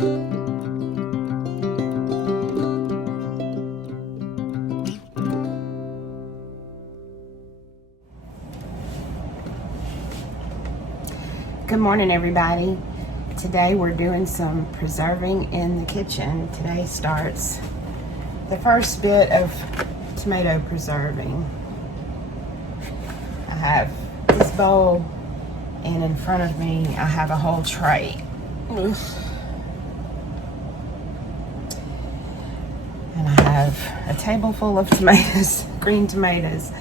Good morning, everybody. Today we're doing some preserving in the kitchen. Today starts the first bit of tomato preserving. I have this bowl, and in front of me I have a whole tray. Ugh. And I have a table full of tomatoes, green tomatoes,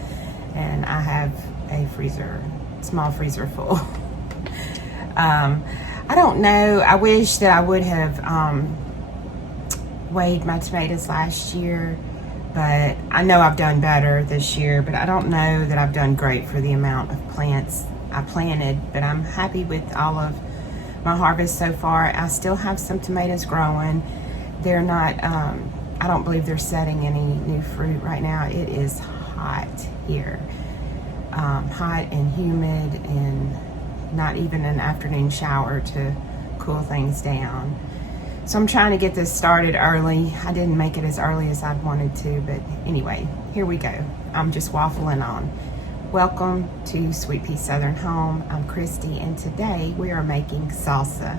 and I have a small freezer full. I don't know. I wish that I would have weighed my tomatoes last year, but I know I've done better this year, but I don't know that I've done great for the amount of plants I planted, but I'm happy with all of my harvest so far. I still have some tomatoes growing. They're not, I don't believe they're setting any new fruit right now. It is hot here. Hot and humid, and not even an afternoon shower to cool things down. So I'm trying to get this started early. I didn't make it as early as I'd wanted to, but anyway, here we go. I'm just waffling on. Welcome to Sweet Pea Southern Home. I'm Christy, and today we are making salsa.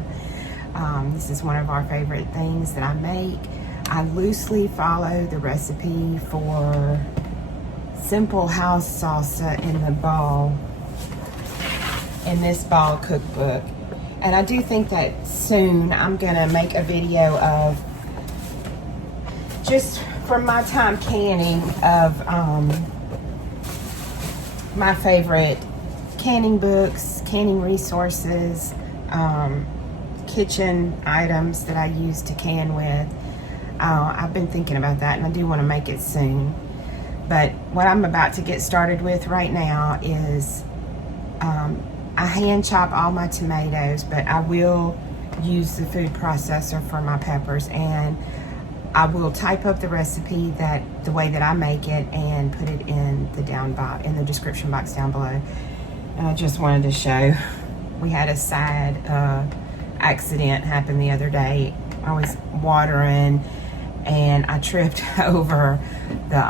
This is one of our favorite things that I make. I loosely follow the recipe for Simple House Salsa in this ball cookbook, and I do think that soon I'm gonna make a video of just from my time canning of my favorite canning books, canning resources, kitchen items that I use to can with. I've been thinking about that, and I do want to make it soon. But what I'm about to get started with right now is I hand chop all my tomatoes, but I will use the food processor for my peppers, and I will type up the recipe the way that I make it and put it in the description box down below. And I just wanted to show, we had a sad accident happen the other day. I was watering and I tripped over the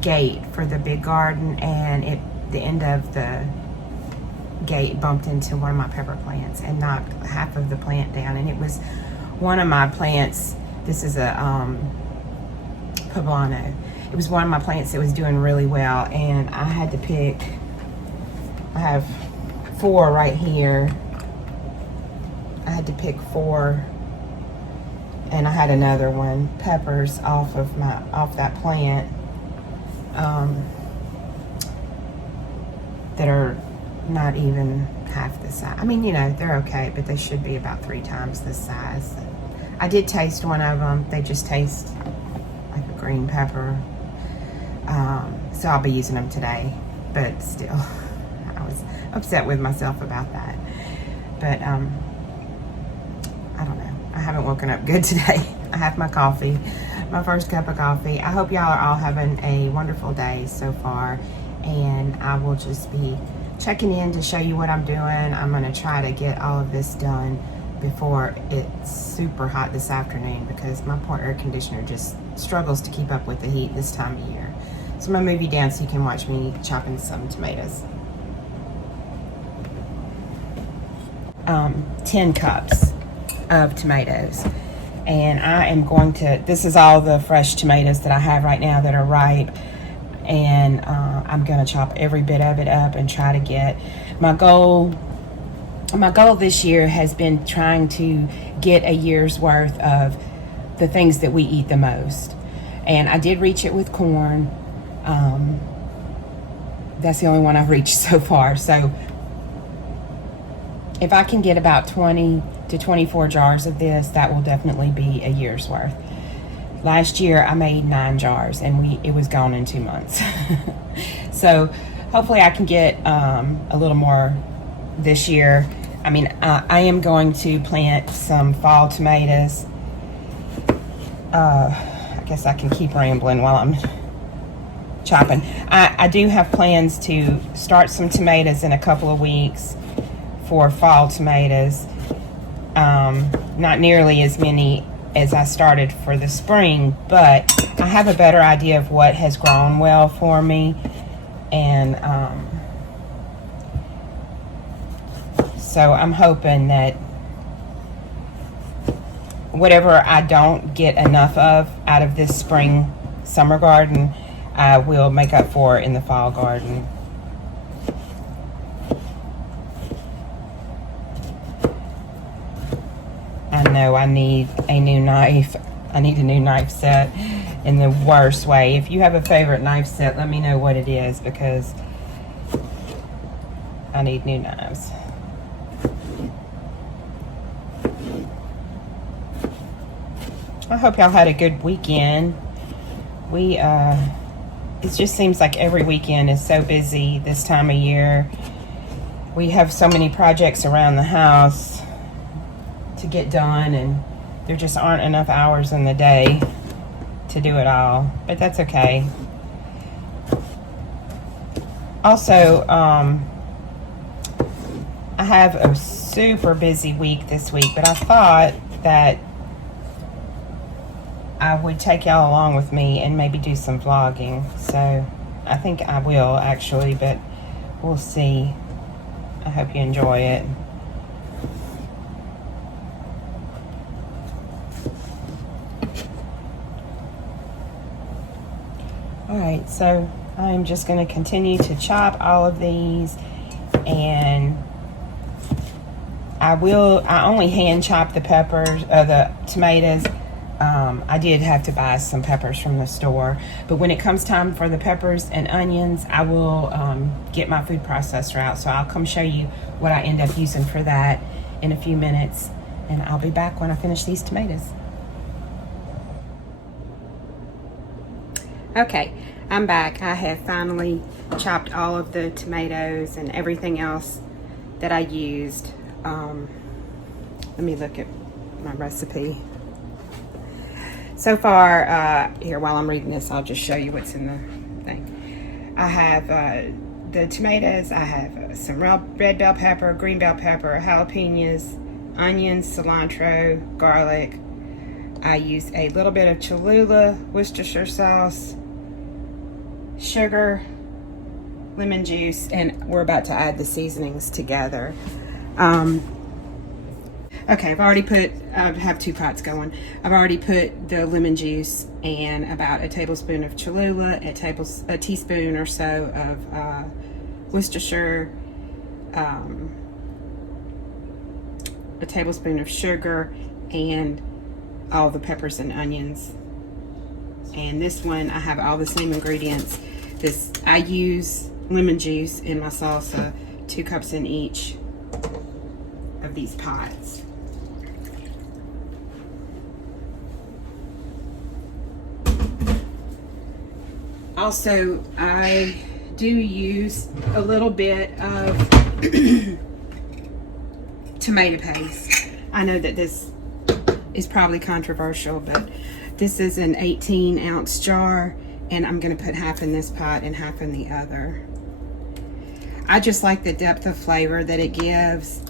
gate for the big garden, and the end of the gate bumped into one of my pepper plants and knocked half of the plant down. And it was one of my plants. This is a poblano. It was one of my plants that was doing really well, and I had to pick. I have 4 right here. I had to pick 4, and I had another one, peppers off that plant, that are not even half the size. I mean, you know, they're okay, but they should be about 3 times the size. I did taste one of them. They just taste like a green pepper. So I'll be using them today, but still, I was upset with myself about that. But I don't know. I haven't woken up good today. I have my coffee, my first cup of coffee. I hope y'all are all having a wonderful day so far, and I will just be checking in to show you what I'm doing. I'm going to try to get all of this done before it's super hot this afternoon, because my poor air conditioner just struggles to keep up with the heat this time of year. So I'm going to move you down so you can watch me chopping some tomatoes. 10 cups of tomatoes, and I am going to, this is all the fresh tomatoes that I have right now that are ripe, and I'm going to chop every bit of it up and try to get my goal this year has been trying to get a year's worth of the things that we eat the most, and I did reach it with corn. That's the only one I've reached so far. So if I can get about 20 to 24 jars of this, that will definitely be a year's worth. Last year I made 9 jars, and it was gone in 2 months. So hopefully I can get a little more this year. I mean, I am going to plant some fall tomatoes. I guess I can keep rambling while I'm chopping. I do have plans to start some tomatoes in a couple of weeks for fall tomatoes. I not nearly as many as I started for the spring, but I have a better idea of what has grown well for me. And so I'm hoping that whatever I don't get enough of out of this spring summer garden, I will make up for in the fall garden. I know I need a new knife. I need a new knife set in the worst way. If you have a favorite knife set, let me know what it is, because I need new knives. I hope y'all had a good weekend. It just seems like every weekend is so busy this time of year. We have so many projects around the house to get done, and there just aren't enough hours in the day to do it all, but that's okay. Also, I have a super busy week this week, but I thought that I would take y'all along with me and maybe do some vlogging. So I think I will actually, but we'll see. I hope you enjoy it. Alright, so I'm just going to continue to chop all of these, and I only hand chop the peppers, the tomatoes. I did have to buy some peppers from the store, but when it comes time for the peppers and onions, I will get my food processor out. So I'll come show you what I end up using for that in a few minutes, and I'll be back when I finish these tomatoes. Okay, I'm back. I have finally chopped all of the tomatoes and everything else that I used. Let me look at my recipe. So far, here, while I'm reading this, I'll just show you what's in the thing. I have the tomatoes, I have some red bell pepper, green bell pepper, jalapeños, onions, cilantro, garlic. I use a little bit of Cholula, Worcestershire sauce, sugar, lemon juice, and we're about to add the seasonings together. Okay, I have 2 pots going. I've already put the lemon juice and about a tablespoon of Cholula, a teaspoon or so of Worcestershire, a tablespoon of sugar, and all the peppers and onions. And this one, I have all the same ingredients. I use lemon juice in my salsa, 2 cups in each of these pots. Also, I do use a little bit of tomato paste. I know that this is probably controversial, but this is an 18-ounce jar, and I'm going to put half in this pot and half in the other. I just like the depth of flavor that it gives,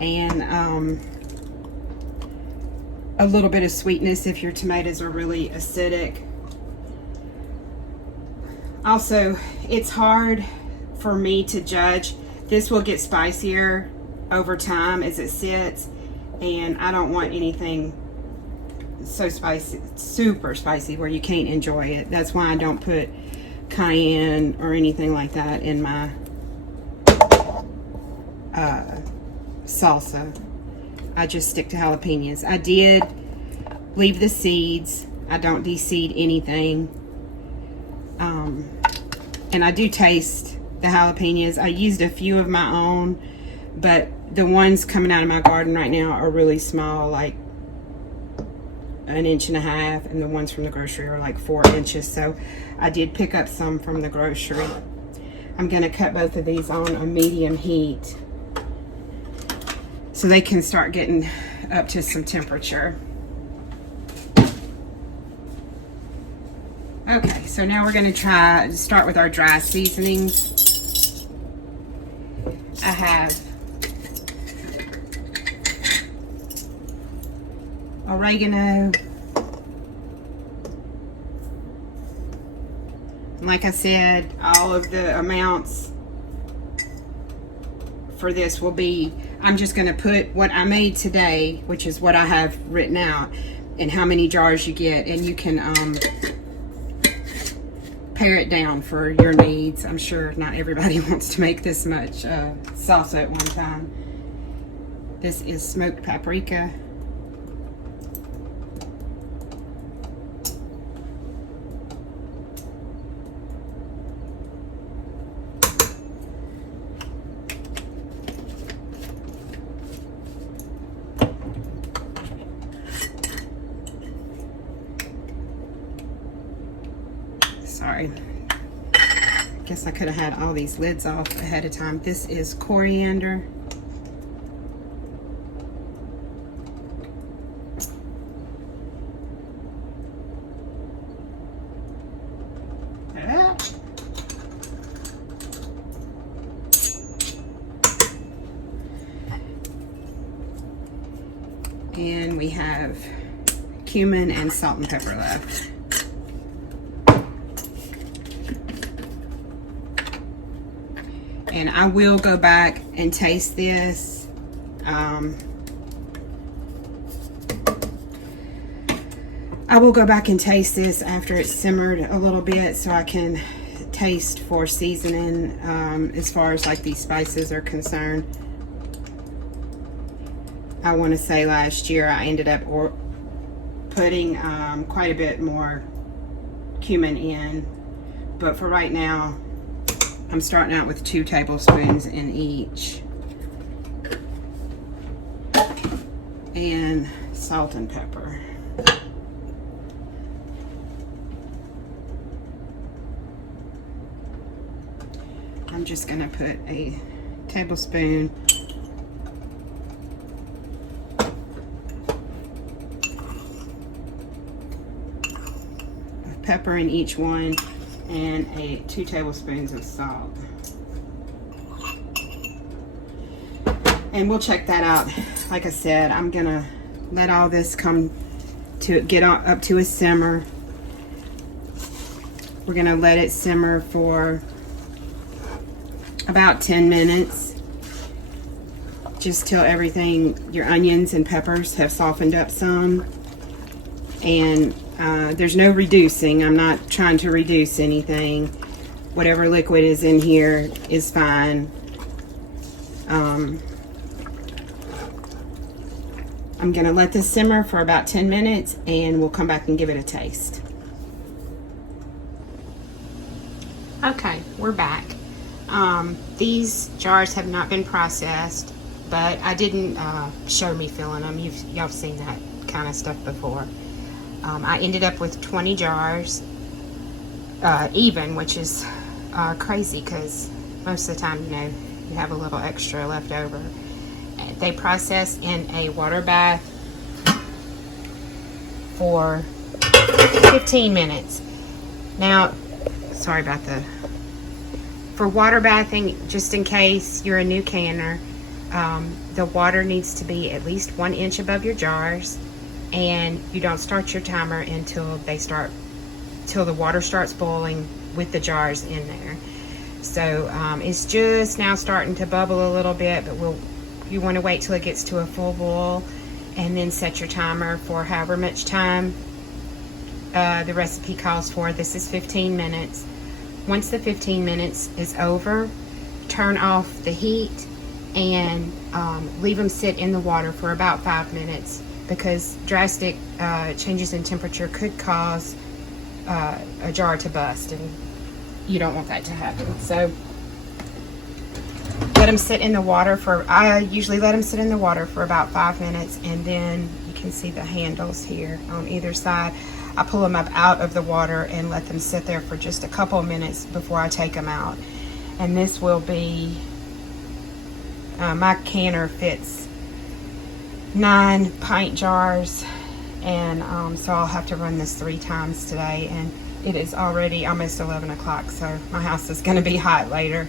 and a little bit of sweetness if your tomatoes are really acidic. Also, it's hard for me to judge. This will get spicier over time as it sits, and I don't want anything so spicy, super spicy, where you can't enjoy it. That's why I don't put cayenne or anything like that in my salsa. I just stick to jalapenos. I did leave the seeds. I don't de-seed anything. And I do taste the jalapenos. I used a few of my own, but the ones coming out of my garden right now are really small, like 1.5 inches, and the ones from the grocery are like 4 inches. So I did pick up some from the grocery. I'm going to cut both of these on a medium heat so they can start getting up to some temperature. Okay, so now we're going to try to start with our dry seasonings. I have oregano. Like I said, all of the amounts for this will be, I'm just going to put what I made today, which is what I have written out, and how many jars you get, and you can pare it down for your needs. I'm sure not everybody wants to make this much salsa at one time. This is smoked paprika. Sorry. Guess I could have had all these lids off ahead of time. This is coriander. And we have cumin and salt and pepper left. And I will go back and taste this. I will go back and taste this after it's simmered a little bit, so I can taste for seasoning as far as like these spices are concerned. I want to say last year I ended up putting quite a bit more cumin in, but for right now I'm starting out with 2 tablespoons in each, and salt and pepper. I'm just going to put a tablespoon of pepper in each one, and 2 tablespoons of salt. And we'll check that out. Like I said, I'm gonna let all this come to get up to a simmer. We're gonna let it simmer for about 10 minutes, just till everything, your onions and peppers have softened up some. And there's no reducing. I'm not trying to reduce anything. Whatever liquid is in here is fine. I'm gonna let this simmer for about 10 minutes and we'll come back and give it a taste. Okay, we're back. These jars have not been processed, but I didn't show me filling them. Y'all have seen that kind of stuff before. I ended up with 20 jars, even, which is crazy because most of the time, you know, you have a little extra left over. They process in a water bath for 15 minutes. Now, sorry about for water bathing, just in case you're a new canner, the water needs to be at least 1 inch above your jars. And you don't start your timer until the water starts boiling with the jars in there. So it's just now starting to bubble a little bit, but you want to wait till it gets to a full boil and then set your timer for however much time the recipe calls for. This is 15 minutes. Once the 15 minutes is over, turn off the heat and leave them sit in the water for about 5 minutes, because drastic changes in temperature could cause a jar to bust, and you don't want that to happen. So let them sit in the water I usually let them sit in the water for about 5 minutes, and then you can see the handles here on either side. I pull them up out of the water and let them sit there for just a couple of minutes before I take them out. And this will be, my canner fits 9 pint jars, and so I'll have to run this 3 times today, and it is already almost 11 o'clock, so my house is going to be hot later.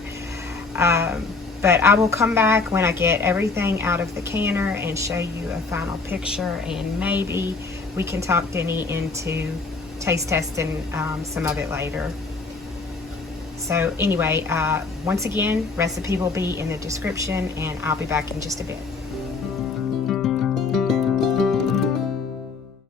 But I will come back when I get everything out of the canner and show you a final picture, and maybe we can talk Denny into taste testing some of it later. So anyway, once again, recipe will be in the description, and I'll be back in just a bit.